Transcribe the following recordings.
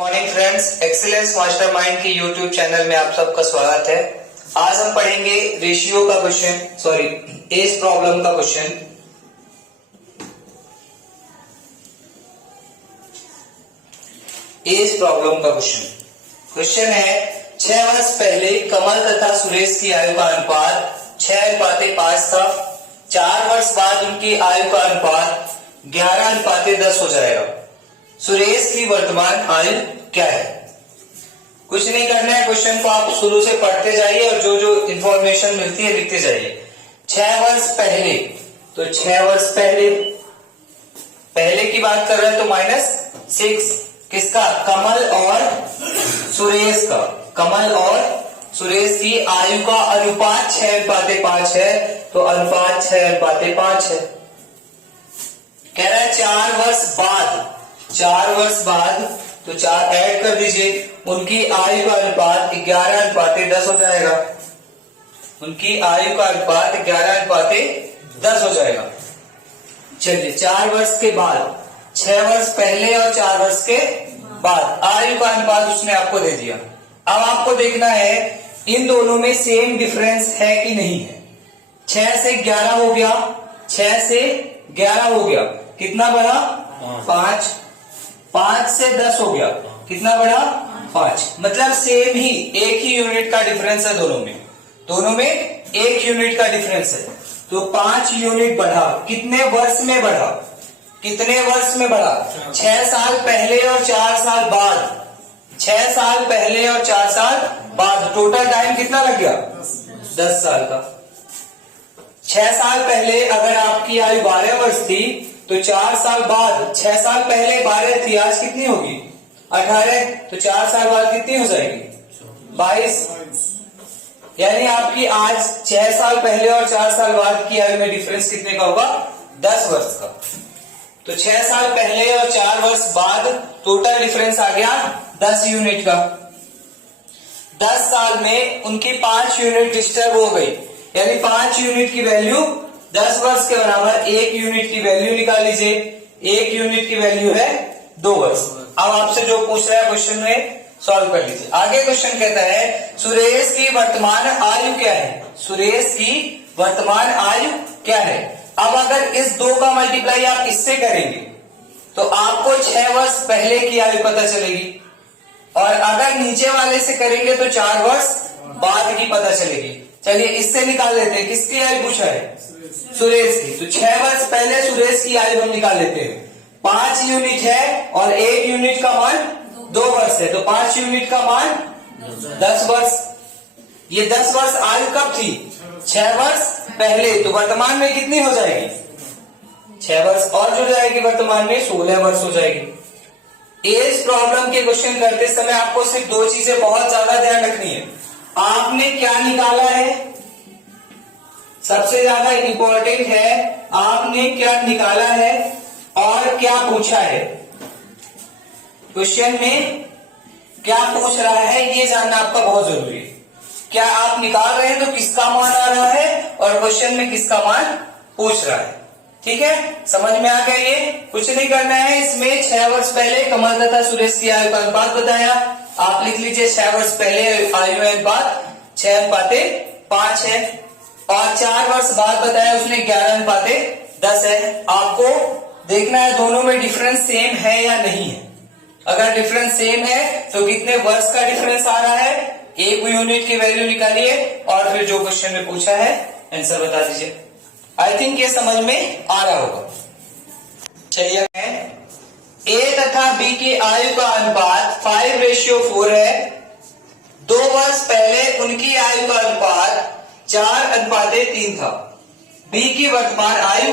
Morning friends, excellence mastermind की YouTube channel में आप सबका स्वागत है। आज हम पढ़ेंगे रेशियो का क्वेश्चन, एज प्रॉब्लम का क्वेश्चन। एज प्रॉब्लम का क्वेश्चन है 6 वर्ष पहले कमल तथा सुरेश की आयु का अनुपात 6:5 था। 4 वर्ष बाद उनकी आयु का अनुपात 11:10 हो जाएगा। सुरेश की वर्तमान आयु क्या है? कुछ नहीं करना है, क्वेश्चन को आप शुरू से पढ़ते जाइए और जो जो इंफॉर्मेशन मिलती है लिखते जाइए। 6 वर्ष पहले, तो 6 वर्ष पहले की बात कर रहे हैं तो -6 किसका? कमल और सुरेश का। कमल और सुरेश की आयु का अनुपात 6:5 है, तो अनुपात 6:5 है। कह रहा है 4 वर्ष बाद, 4 वर्ष बाद, तो 4 ऐड कर दीजिए, उनकी आयु का अनुपात 11:10 हो जाएगा। उनकी आयु का अनुपात 11:10 हो जाएगा। चलिए 4 वर्ष के बाद, 6 वर्ष पहले और 4 वर्ष के बाद आयु का अनुपात उसने आपको दे दिया। अब आपको देखना है इन दोनों में सेम डिफरेंस है कि नहीं है। 6 से 11 हो गया, 6 से 11 हो गया, कितना बढ़ा? 5। 5 से 10 हो गया, कितना बढ़ा? 5। मतलब सेम ही, एक ही यूनिट का डिफरेंस है दोनों में। दोनों में एक यूनिट का डिफरेंस है, तो 5 यूनिट बढ़ा। कितने वर्ष में बढ़ा? कितने वर्ष में बढ़ा? 6 साल पहले और 4 साल बाद। 6 साल पहले और 4 साल बाद, टोटल टाइम कितना लग गया? 10 साल का। 6 साल पहले अगर आपकी आयु 12 वर्ष थी, तो 4 साल बाद, 6 साल पहले 12 थी, आज कितनी होगी? 18। तो 4 साल बाद कितनी हो जाएगी? 22। यानी आपकी आज 6 साल पहले और 4 साल बाद की आयु में डिफरेंस कितने का होगा? 10 वर्ष का। तो 6 साल पहले और 4 वर्ष बाद टोटल डिफरेंस आ गया 10 यूनिट का। 10 साल में उनकी 5 यूनिट डिस्टर्ब हो गई, यानी 5 यूनिट की वैल्यू 10 वर्ष के बराबर 1 यूनिट की वैल्यू निकाल लीजिए। 1 यूनिट की वैल्यू है 2 वर्ष। अब आपसे जो पूछ रहा है क्वेश्चन में सॉल्व कर लीजिए। आगे क्वेश्चन कहता है सुरेश की वर्तमान आयु क्या है? सुरेश की वर्तमान आयु क्या है? अब अगर इस 2 का मल्टीप्लाई आप इससे करेंगे तो आपको 6 वर्ष पहले की आयु पता चलेगी, और अगर नीचे वाले से करेंगे तो 4 वर्ष बाद की पता चलेगी। चलिए इससे निकाल लेते हैं। किसकी आयु पूछा है? सुरेश की। तो 6 वर्ष पहले सुरेश की आयु हम निकाल लेते हैं। 5 यूनिट है और 1 यूनिट का मान 2 वर्ष है, तो 5 यूनिट का मान 10 वर्ष। ये 10 वर्ष आयु कब थी? 6 वर्ष पहले। तो वर्तमान में कितनी हो जाएगी? 6 वर्ष और जुड़ जाएगी, वर्तमान में 16 वर्ष हो जाएगी। एज प्रॉब्लम के क्वेश्चन करते समय आपको सिर्फ 2 चीजें बहुत ज्यादा ध्यान रखनी है। आपने क्या निकाला है, सबसे ज्यादा इंपॉर्टेंट है, आपने क्या निकाला है और क्या पूछा है। क्वेश्चन में क्या पूछ रहा है ये जानना आपका बहुत जरूरी है। क्या आप निकाल रहे हैं तो किसका मान आ रहा है, और क्वेश्चन में किसका मान पूछ रहा है। ठीक है, समझ में आ गया? ये कुछ नहीं करना है। इसमें 6 वर्ष पहले कमल तथा सुरेश की आयु का अनुपात बताया, आप लिख लीजिए 6 वर्ष पहले आयु अनुपात 6:5 है, और 4 वर्ष बाद बताया उसने 11:10 है। आपको देखना है दोनों में डिफरेंस सेम है या नहीं है। अगर डिफरेंस सेम है तो कितने वर्ष का डिफरेंस आ रहा है, 1 यूनिट की वैल्यू निकालिए और फिर जो क्वेश्चन में पूछा है आंसर बता दीजिए। आई थिंक ये समझ में आ रहा होगा। चलिए, ए तथा बी की आयु का अनुपात 5:4 है। 2 वर्ष पहले उनकी आयु का अनुपात 4:3 था। बी की वर्तमान आयु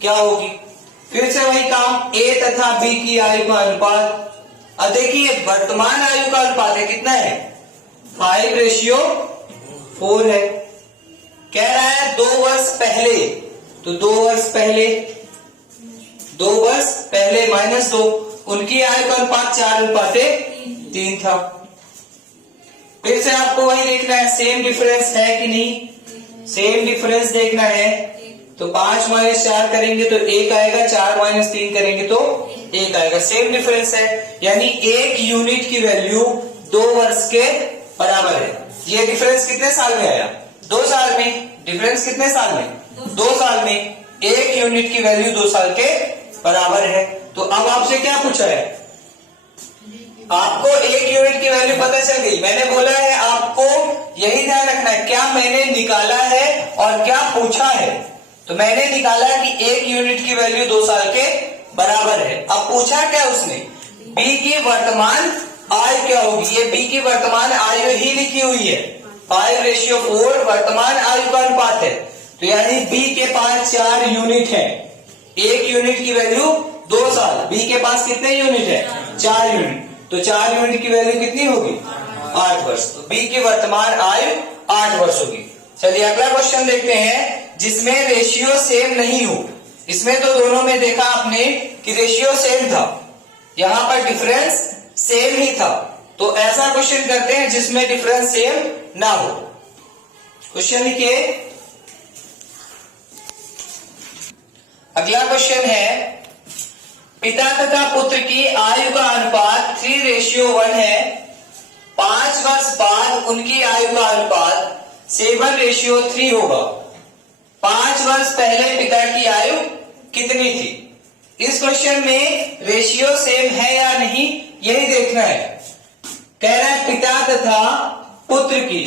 क्या होगी? फिर से वही काम, ए तथा बी की आयु का अनुपात। अब देखिए वर्तमान आयु का अनुपात है, कितना है? 5:4 है। कह रहा है 2 वर्ष पहले, तो 2 वर्ष पहले, 2 वर्ष पहले -2, उनकी आयु का अनुपात 4:3 था। फिर से आपको वही देखना है, सेम डिफरेंस है कि नहीं। सेम डिफरेंस देखना है तो 5 - 4 करेंगे तो 1 आएगा, 4 - 3 करेंगे तो 1 आएगा, सेम डिफरेंस है, यानी 1 यूनिट की वैल्यू 2 वर्ष के बराबर है। ये डिफरेंस कितने साल में आया? 2 साल में। डिफरेंस कितने साल में? 2 साल में। 1 यूनिट की वैल्यू 2 साल के बराबर है। तो अब आपसे क्या पूछा है? आपको 1 यूनिट की वैल्यू पता चल गई। मैंने बोला है आपको यही ध्यान रखना है, क्या मैंने निकाला है और क्या पूछा है। तो मैंने निकाला कि 1 यूनिट की वैल्यू 2 साल के बराबर है। अब पूछा क्या उसने? बी की वर्तमान आयु क्या होगी। ये बी की वर्तमान आयु ही लिखी हुई है, 5:4 वर्तमान आयु का अनुपात है। तो यानी बी के पास 4 यूनिट है। 1 यूनिट की वैल्यू 2 साल, बी के पास कितने यूनिट है? 4 यूनिट। तो 4 यूनिट की वैल्यू कितनी होगी? 8 वर्ष। तो बी की वर्तमान आयु 8 वर्ष होगी। चलिए अगला क्वेश्चन देखते हैं, जिसमें रेशियो सेम नहीं हो। इसमें तो दोनों में देखा आपने कि रेशियो सेम था, यहां पर डिफरेंस सेम ही था। तो ऐसा क्वेश्चन करते हैं जिसमें डिफरेंस सेम ना हो। क्वेश्चन लिखिए। अगला क्वेश्चन है, पिता तथा पुत्र की आयु का अनुपात 3:1 है। 5 वर्ष बाद उनकी आयु का अनुपात 7:3 होगा। 5 वर्ष पहले पिता की आयु कितनी थी? इस क्वेश्चन में रेशियो सेम है या नहीं यही देखना है। कह रहा है पिता तथा पुत्र की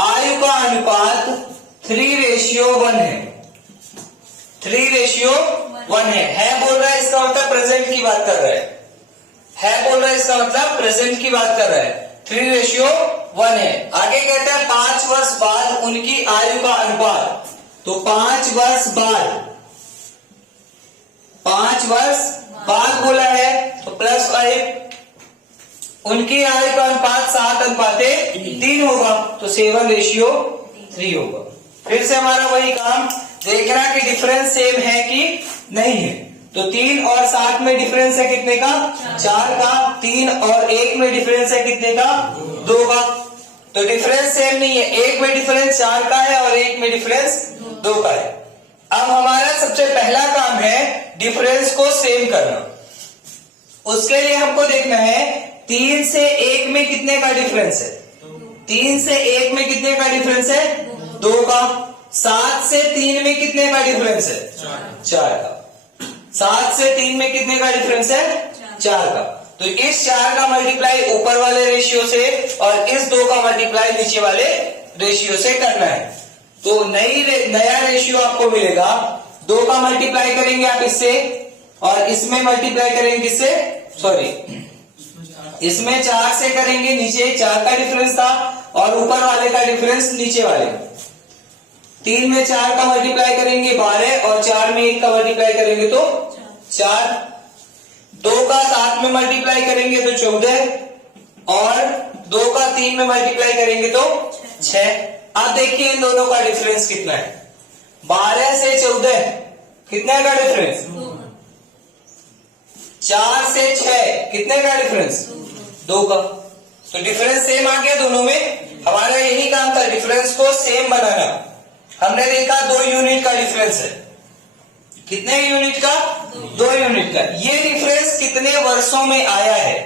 आयु का अनुपात 3:1 है। 3:1 है बोल रहा है, इसका मतलब प्रेजेंट की बात कर रहा है बोल रहा है, इसका मतलब प्रेजेंट की बात कर रहा है। 3:1 है। आगे कहता है 5 वर्ष बाद उनकी आयु का अनुपात। तो 5 वर्ष बाद बोला है तो +5, उनकी आयु का अनुपात 7:3 होगा। तो 7:3 होगा। फिर से हमारा वही काम देखना कि डिफरेंस सेम है कि नहीं है। तो 3 और 7 में डिफरेंस है कितने का? 4 का। 3 और 1 में डिफरेंस है कितने का? 2 का। तो डिफरेंस सेम नहीं है। 1 में डिफरेंस 4 का है और 1 में डिफरेंस 2 का है। अब हमारा सबसे पहला काम है डिफरेंस को सेम करना। उसके लिए हमको देखना है 3 से 1 में कितने का डिफरेंस है? 3 से 1 में कितने का डिफरेंस है? 2 का। 7 से 3 में कितने का डिफरेंस है? 4 का। 7 से 3 में कितने का डिफरेंस है? 4 का। तो इस 4 का मल्टीप्लाई ऊपर वाले रेशियो से और इस 2 का मल्टीप्लाई नीचे वाले रेशियो से करना है। तो नया रेशियो आपको मिलेगा। 2 का मल्टीप्लाई करेंगे आप इससे और इसमें मल्टीप्लाई करेंगे किससे? सॉरी, इसमें 4 से करेंगे, नीचे 4 का डिफरेंस था और ऊपर वाले का डिफरेंस नीचे वाले। 3 में 4 का मल्टीप्लाई करेंगे 12 और 4 में 1 का मल्टीप्लाई करेंगे तो 4। 2 का 7 में मल्टीप्लाई करेंगे तो 14 और 2 का 3 में मल्टीप्लाई करेंगे तो 6। अब देखिए इन दोनों का डिफरेंस कितना है? 12 से 14 कितने का डिफरेंस? 4 से 6 कितने का डिफरेंस? 2 का। तो डिफरेंस सेम आ गया दोनों में। हमारा यही काम था, डिफरेंस को सेम बनाना। हमने देखा 2 यूनिट का डिफरेंस है। कितने यूनिट का? 2 यूनिट का। ये डिफरेंस कितने वर्षों में आया है?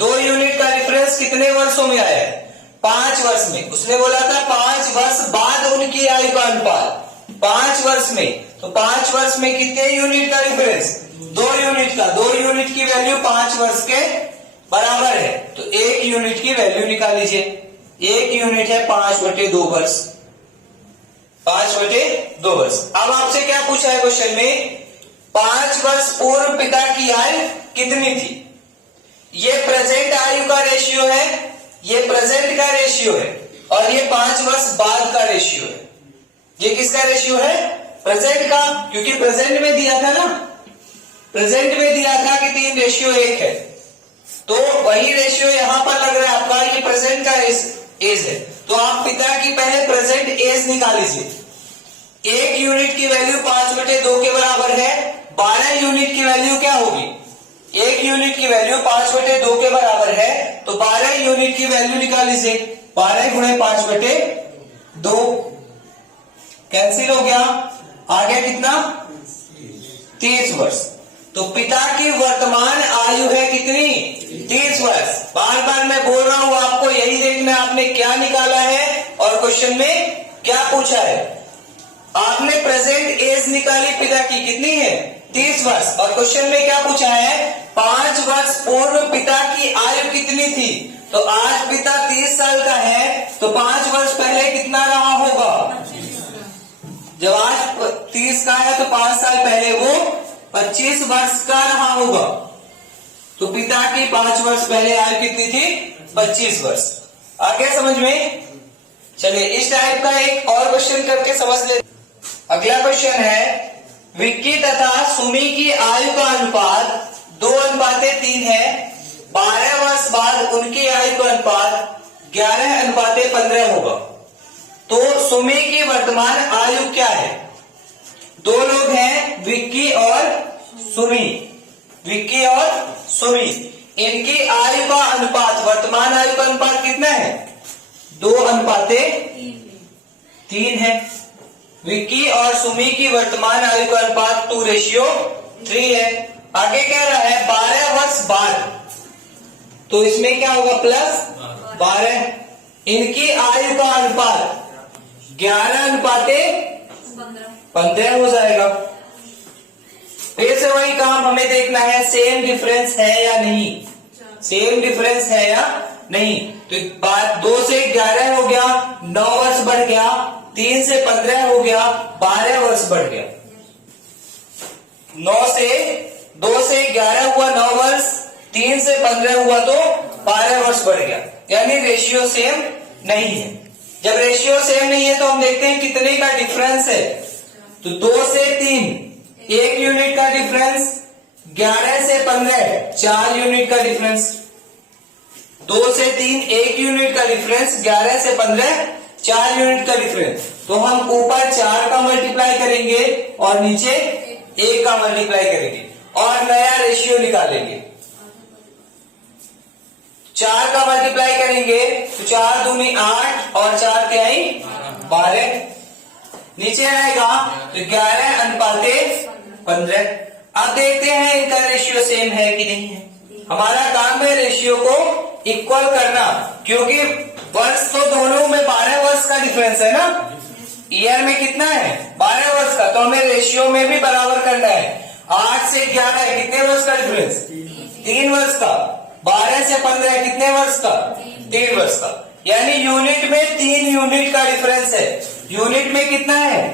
2 यूनिट का डिफरेंस कितने वर्षों में आया है? 5 वर्ष में। उसने बोला था 5 वर्ष बाद उनकी आयु का अनुपात 5 वर्ष में। तो 5 वर्ष में कितने यूनिट का डिफरेंस? 2 यूनिट का। 2 यूनिट की वैल्यू 5 वर्ष के बराबर है। तो 1 यूनिट की वैल्यू निकाल लीजिए। 1 यूनिट है 5/2 वर्ष। 5/2 वर्ष। अब आपसे क्या पूछा है क्वेश्चन में? 5 वर्ष पूर्व पिता की आयु कितनी थी? ये प्रेजेंट आयु का रेशियो है, ये प्रेजेंट का रेशियो है और ये 5 वर्ष बाद का रेशियो है। ये किसका रेशियो है? प्रेजेंट का, क्योंकि प्रेजेंट में दिया था ना, प्रेजेंट में दिया था कि 3:1 है। तो वही रेशियो यहां पर लग रहा है आपका, ये प्रेजेंट का एज है। तो आप पिता की पहले प्रेजेंट एज निकाल लीजिए। 1 यूनिट की वैल्यू 5/2 के बराबर है। 12 यूनिट की वैल्यू क्या होगी? 1 यूनिट की वैल्यू 5/2 के बराबर है। तो 12 यूनिट की वैल्यू निकाल लीजिए। 12 गुणे 5/2 कैंसिल हो गया। आ गया कितना? 30 वर्ष। तो पिता की वर्तमान आयु है कितनी? 30 वर्ष। बार बार मैं बोल रहा हूं आपको यही देखना आपने क्या निकाला है और क्वेश्चन में क्या पूछा है। आपने प्रेजेंट एज निकाली पिता की, कितनी है? 30 वर्ष। और क्वेश्चन में क्या पूछा है? 5 वर्ष पूर्व पिता की आयु कितनी थी? तो आज पिता 30 साल का है, तो 5 वर्ष पहले कितना रहा होगा? जब आज 30 का है तो 5 साल पहले वो 25 वर्ष का रहा होगा। तो पिता की 5 वर्ष पहले आयु कितनी थी? 25 वर्ष। आ गया समझ में? चलिए इस टाइप का एक और क्वेश्चन करके समझ ले। अगला क्वेश्चन है, विक्की तथा सुमी की आयु का अनुपात 2:3 है। 12 वर्ष बाद उनकी आयु का अनुपात 11:15 होगा। तो सुमी की वर्तमान आयु क्या है? दो लोग हैं, विक्की और सुमी। विक्की और सुमी, इनकी आयु का अनुपात, वर्तमान आयु का अनुपात कितना है? 2:3 है। विक्की और सुमी की वर्तमान आयु का अनुपात 2:3 है। आगे कह रहा है 12 वर्ष बाद, तो इसमें क्या होगा? +12। इनकी आयु का अनुपात 11:15 हो जाएगा। फिर से वही काम हमें देखना है, सेम डिफरेंस है या नहीं, सेम डिफरेंस है या नहीं। तो बात 2 से 11 हो गया, 9 वर्ष बढ़ गया, 3 से 15 हो गया, 12 वर्ष बढ़ गया। 2 से 11 हुआ 9 वर्ष, 3 से 15 हुआ तो 12 वर्ष बढ़ गया, यानी रेशियो सेम नहीं है। जब रेशियो सेम नहीं है तो हम देखते हैं कितने का डिफरेंस है। तो 2 से 3 1 यूनिट का डिफरेंस, 11 से 15 4 यूनिट का डिफरेंस। 2 से 3 1 यूनिट का डिफरेंस, 11 से 15 4 यूनिट का डिफरेंस। तो हम ऊपर 4 का मल्टीप्लाई करेंगे और नीचे 1 का मल्टीप्लाई करेंगे और नया रेशियो निकालेंगे। 4 का मल्टीप्लाई करेंगे तो 4 दूनी 8 और 4 तिहाई 12। नीचे आएगा तो 11:15। अब देखते हैं इनका रेशियो सेम है कि नहीं है। हमारा काम है रेशियो को इक्वल करना, क्योंकि वर्ष तो दोनों में 12 वर्ष का डिफरेंस है ना। ईयर में कितना है? 12 वर्ष का, तो हमें रेशियो में भी बराबर करना है। 8 से 11 कितने वर्ष का डिफरेंस? 3 वर्ष का। 12 से 15 कितने वर्ष का? 3 वर्ष का। यानी यूनिट में 3 यूनिट का डिफरेंस है। यूनिट में कितना है?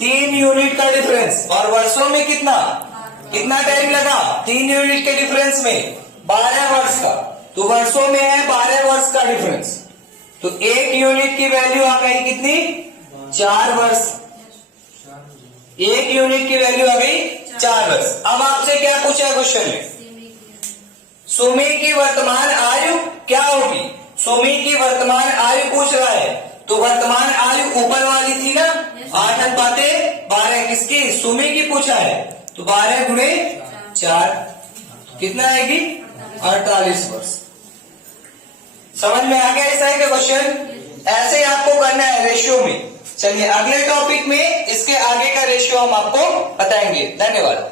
3 यूनिट का डिफरेंस। और वर्षों में कितना टाइम लगा? 3 यूनिट के डिफरेंस में 12 वर्ष का। तो वर्षों में है 12 वर्ष का डिफरेंस। तो 1 यूनिट की वैल्यू आ गई कितनी? 4 वर्ष। 1 यूनिट की वैल्यू आ गई 4 वर्ष। अब आपसे क्या पूछा है क्वेश्चन में? सुमी की वर्तमान आयु क्या होगी? सुमी की वर्तमान आयु पूछ रहा है, तो वर्तमान आयु ऊपर वाली थी ना, 8:12 किसकी? सुमी की पूछा है। तो 12 गुणे 4 कितना आएगी? 48 वर्ष। समझ में आ गया इस तरह का क्वेश्चन? ऐसे ही आपको करना है रेशियो में। चलिए अगले टॉपिक में इसके आगे का रेशियो हम आपको बताएंगे। धन्यवाद।